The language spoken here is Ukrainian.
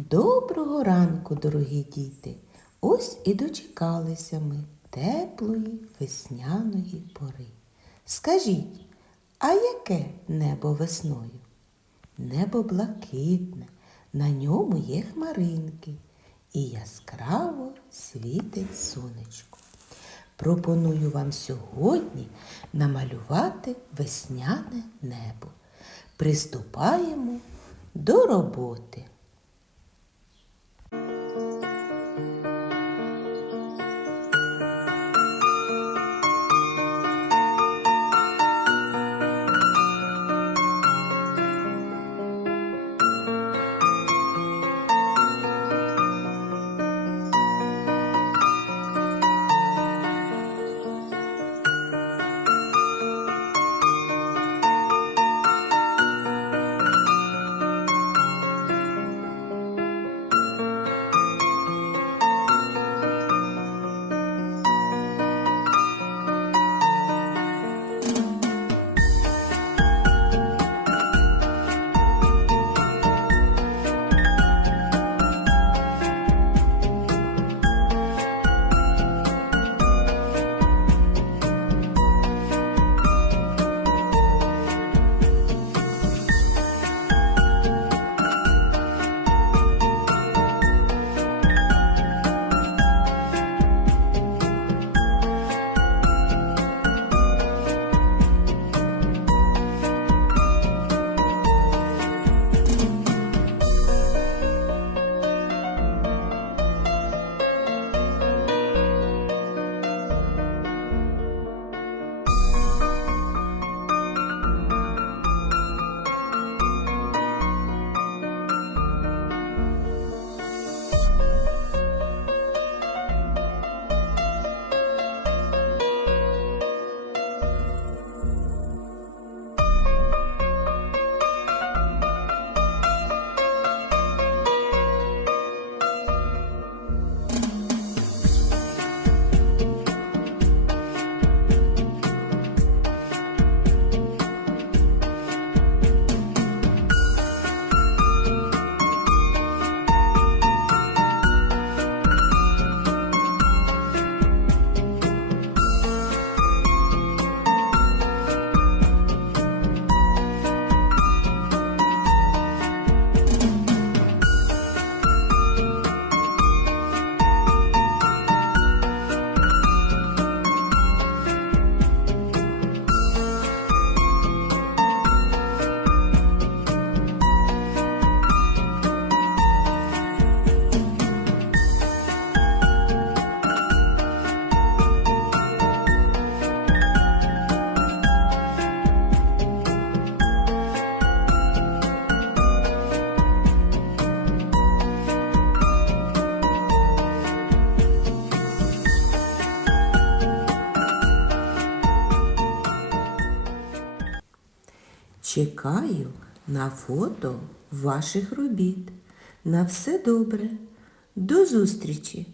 Доброго ранку, дорогі діти! Ось і дочекалися ми теплої весняної пори. Скажіть, а яке небо весною? Небо блакитне, на ньому є хмаринки і яскраво світить сонечко. Пропоную вам сьогодні намалювати весняне небо. Приступаємо до роботи. Чекаю на фото ваших робіт. На все добре. До зустрічі!